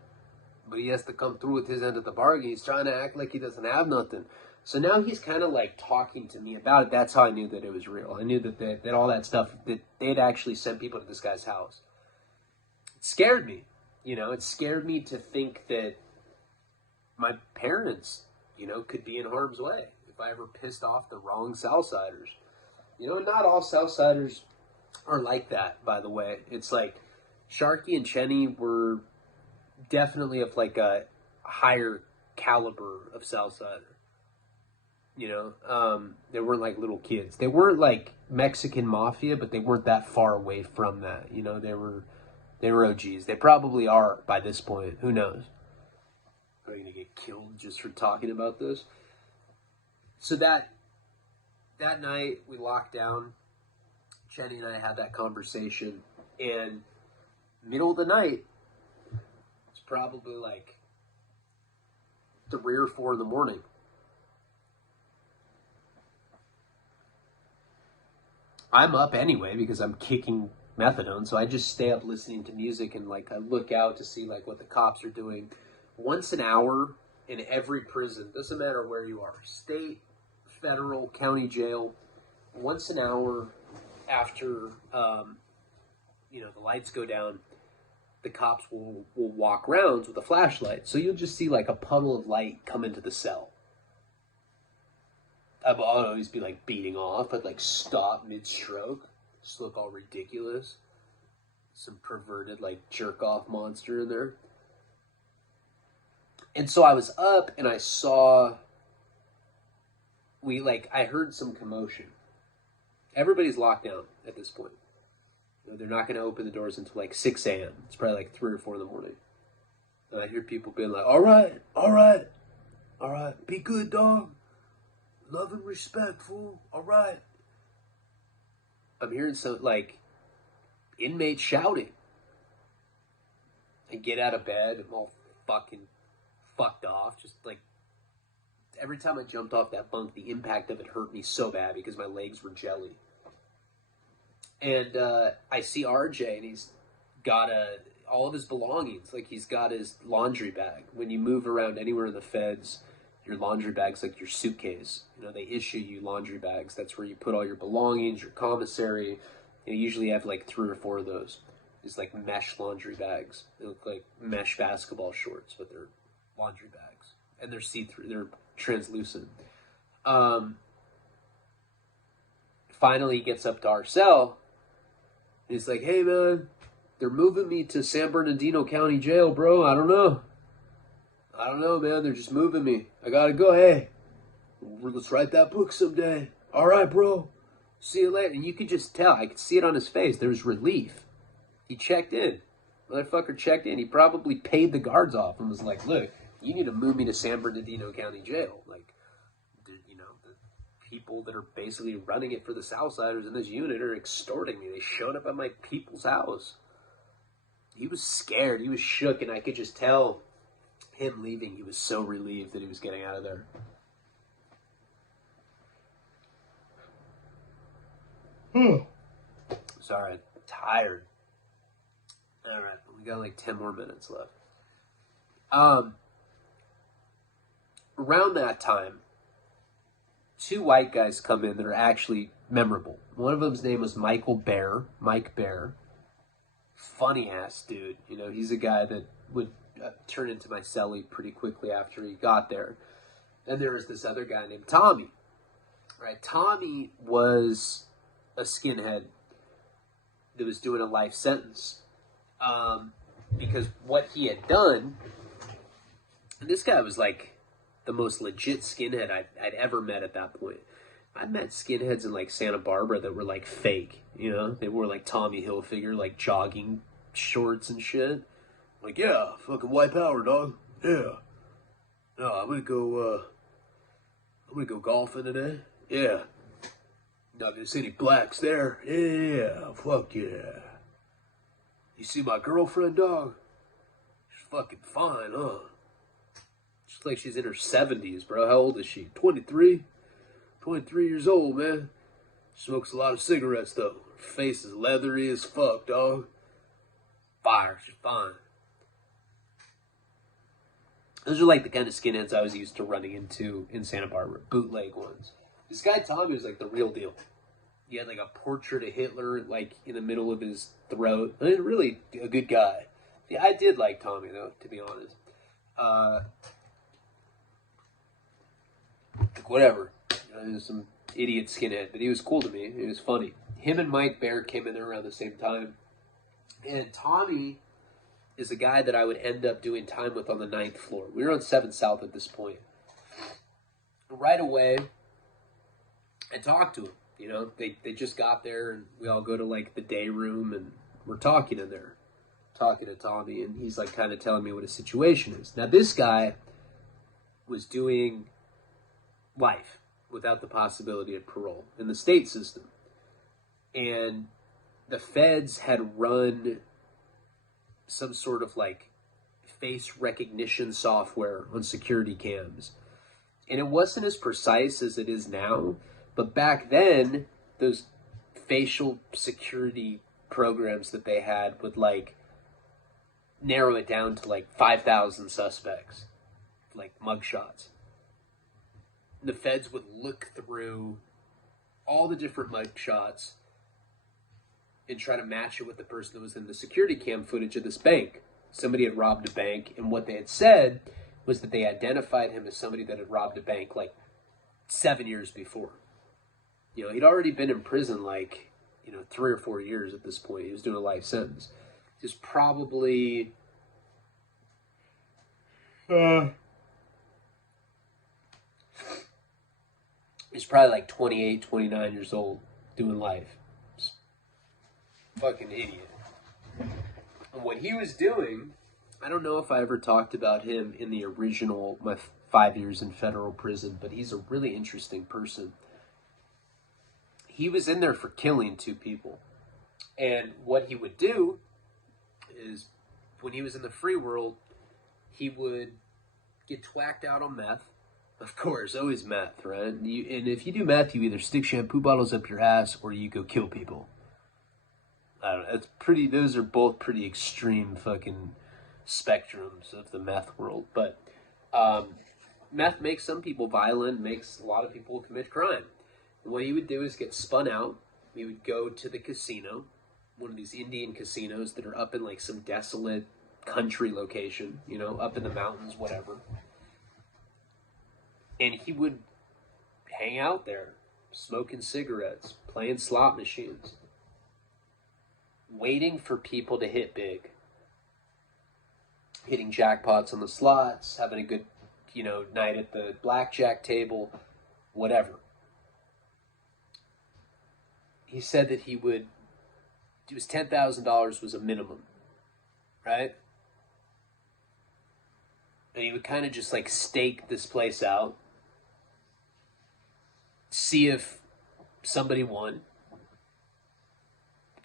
but he has to come through with his end of the bargain. He's trying to act like he doesn't have nothing. So now he's kind of like talking to me about it. That's how I knew that it was real. I knew that all that stuff, that they'd actually sent people to this guy's house. It scared me. You know, it scared me to think that my parents, could be in harm's way if I ever pissed off the wrong Southsiders. Not all Southsiders are like that, by the way. It's like Sharky and Chenny were definitely of like a higher caliber of Southsider. They weren't like little kids. They weren't like Mexican mafia, but they weren't that far away from that. They were OGs. They probably are by this point. Who knows? Are you gonna get killed just for talking about this? So that night we locked down. Jenny and I had that conversation, and middle of the night, it's probably like 3 or 4 in the morning. I'm up anyway because I'm kicking methadone, so I just stay up listening to music, and like I look out to see like what the cops are doing. Once an hour in every prison, doesn't matter where you are, state, federal, county jail, once an hour after the lights go down, the cops will walk rounds with a flashlight. So you'll just see like a puddle of light come into the cell. I'll always be like beating off. I'd like stop mid-stroke. Just look all ridiculous. Some perverted like jerk-off monster in there. And so I was up and I saw, I heard some commotion. Everybody's locked down at this point. They're not going to open the doors until like 6 a.m. It's probably like 3 or 4 in the morning. And I hear people being like, all right, be good, dog. Love and respect, fool. All right. I'm hearing some, like, inmates shouting. I get out of bed. I'm all fucking fucked off. Just, like, every time I jumped off that bunk, the impact of it hurt me so bad because my legs were jelly. And I see RJ, and he's got all of his belongings. Like, he's got his laundry bag. When you move around anywhere in the feds, your laundry bag's like your suitcase. They issue you laundry bags. That's where you put all your belongings, your commissary. You usually have like 3 or 4 of those. It's like mesh laundry bags. They look like mesh basketball shorts, but they're laundry bags. And they're see-through. They're translucent. Finally, he gets up to our cell. And he's like, hey, man, they're moving me to San Bernardino County Jail, bro. I don't know, man. They're just moving me. I gotta go. Hey, let's write that book someday. All right, bro. See you later. And you could just tell. I could see it on his face. There was relief. He checked in. Motherfucker checked in. He probably paid the guards off and was like, look, you need to move me to San Bernardino County Jail. Like, the people that are basically running it for the Southsiders in this unit are extorting me. They showed up at my people's house. He was scared. He was shook, and I could just tell him leaving. He was so relieved that he was getting out of there. Sorry, I'm tired. All right, we got like 10 more minutes left. Around that time, 2 white guys come in that are actually memorable. One of them's name was Mike Bear. Funny ass dude. He's a guy that would turn into my cellie pretty quickly after he got there. And there was this other guy named Tommy. Right? Tommy was a skinhead that was doing a life sentence. Because what he had done, and this guy was like the most legit skinhead I'd ever met at that point. I met skinheads in like Santa Barbara that were like fake, They wore like Tommy Hilfiger, like jogging shorts and shit. Like, yeah, fucking white power, dog. Yeah. No, I'm gonna go golfing today. Yeah. Not gonna see any blacks there. Yeah, fuck yeah. You see my girlfriend, dog? She's fucking fine, huh? She's like she's in her 70s, bro. How old is she? 23? 23 years old, man. Smokes a lot of cigarettes, though. Her face is leathery as fuck, dog. Fire. She's fine. Those are like the kind of skinheads I was used to running into in Santa Barbara. Bootleg ones. This guy Tommy was like the real deal. He had like a portrait of Hitler like in the middle of his throat. I mean, really a good guy. Yeah, I did like Tommy though, to be honest. Like whatever. He was some idiot skinhead, but he was cool to me. He was funny. Him and Mike Bear came in there around the same time. And Tommy is a guy that I would end up doing time with on the 9th floor. We were on 7th South at this point. Right away, I talked to him. You know, they just got there, and we all go to, like, the day room, and we're talking in there. Talking to Tommy, and he's, like, kind of telling me what his situation is. Now, this guy was doing life without the possibility of parole in the state system. And the feds had run some sort of like face recognition software on security cams. And it wasn't as precise as it is now, but back then, those facial security programs that they had would like narrow it down to like 5,000 suspects, like mugshots. The feds would look through all the different mugshots and try to match it with the person that was in the security cam footage of this bank. Somebody had robbed a bank, and what they had said was that they identified him as somebody that had robbed a bank like 7 years before. You know, he'd already been in prison like, 3 or 4 years at this point. He was doing a life sentence. He was probably he's probably like 28, 29 years old doing life. Fucking idiot. And what he was doing, I don't know if I ever talked about him in the original, my 5 years in federal prison, but he's a really interesting person. He was in there for killing 2 people. And what he would do is, when he was in the free world, he would get twacked out on meth. Of course, always meth, right? And if you do meth, you either stick shampoo bottles up your ass or you go kill people. I don't know. It's pretty. Those are both pretty extreme fucking spectrums of the meth world. But meth makes some people violent, makes a lot of people commit crime. And what he would do is get spun out. He would go to the casino, one of these Indian casinos that are up in like some desolate country location, up in the mountains, whatever. And he would hang out there, smoking cigarettes, playing slot machines, waiting for people to hit big, hitting jackpots on the slots, having a good, night at the blackjack table, whatever. He said that it was $10,000 was a minimum, right? And he would kind of just like stake this place out, see if somebody won.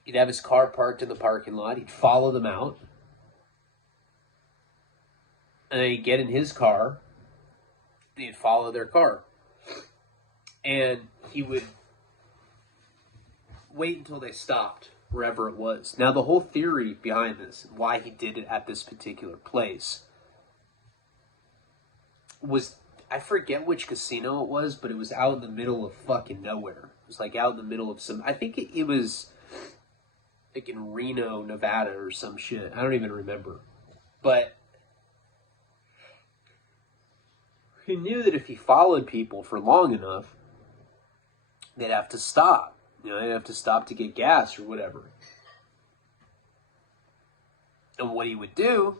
He'd have his car parked in the parking lot. He'd follow them out. And then he'd get in his car. He'd follow their car. And he would wait until they stopped, wherever it was. Now, the whole theory behind this, why he did it at this particular place, was, I forget which casino it was, but it was out in the middle of fucking nowhere. It was like out in the middle of I think it was like in Reno, Nevada or some shit. I don't even remember. But he knew that if he followed people for long enough, they'd have to stop. They'd have to stop to get gas or whatever. And what he would do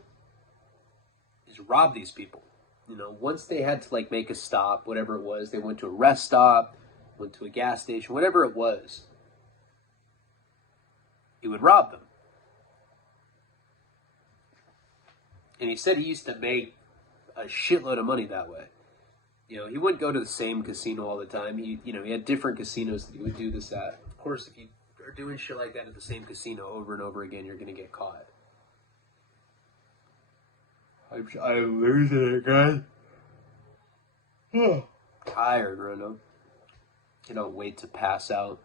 is rob these people. Once they had to like make a stop, whatever it was, they went to a rest stop, went to a gas station, whatever it was, he would rob them. And he said he used to make a shitload of money that way. You know, he wouldn't go to the same casino all the time. He had different casinos that he would do this at. Of course, if you are doing shit like that at the same casino over and over again, you're going to get caught. I'm losing it, guys. Tired, Rono. Cannot wait to pass out.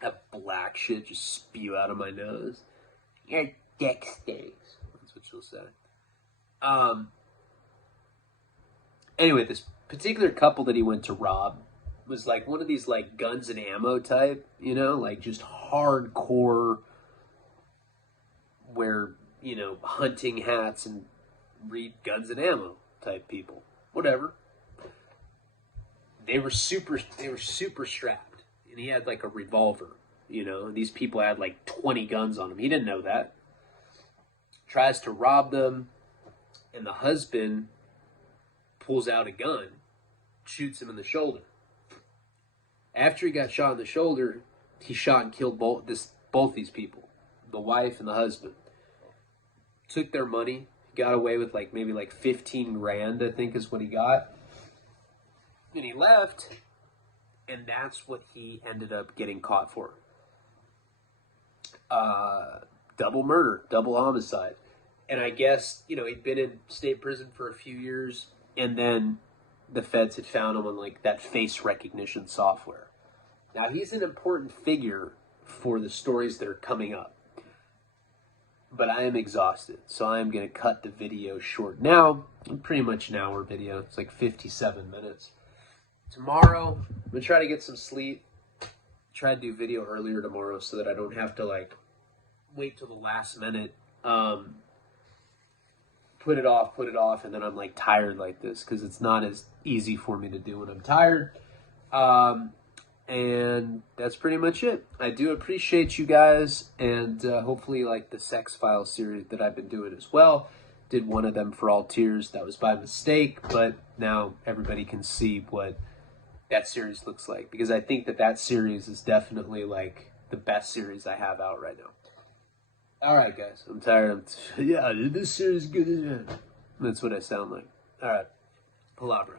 That black shit just spew out of my nose. Your dick stinks. That's what she'll say. Anyway, this particular couple that he went to rob was like one of these like guns and ammo type, you know, like just hardcore wear, you know, hunting hats and read guns and ammo type people. Whatever. They were super strapped. And he had like a revolver, you know. These people had like 20 guns on him. He didn't know that. Tries to rob them, and the husband pulls out a gun, shoots him in the shoulder. After he got shot in the shoulder, he shot and killed both these people, the wife and the husband. Took their money, got away with like maybe like 15 grand, I think is what he got. And he left, and that's what he ended up getting caught for. Double murder, double homicide. And I guess, you know, he'd been in state prison for a few years, and then the feds had found him on like that face recognition software. Now, he's an important figure for the stories that are coming up. But I am exhausted, so I am going to cut the video short now. Pretty much an hour video. It's like 57 minutes. Tomorrow, I'm going to try to get some sleep. Try to do video earlier tomorrow so that I don't have to like wait till the last minute. Put it off, and then I'm like tired like this because it's not as easy for me to do when I'm tired. And that's pretty much it. I do appreciate you guys, and hopefully like the Sex Files series that I've been doing as well. Did one of them for all tiers. That was by mistake, but now everybody can see what that series looks like, because I think that series is definitely like the best series I have out right now. All right, guys, I'm tired. Yeah, this series is good. That's what I sound like. All right, palabra.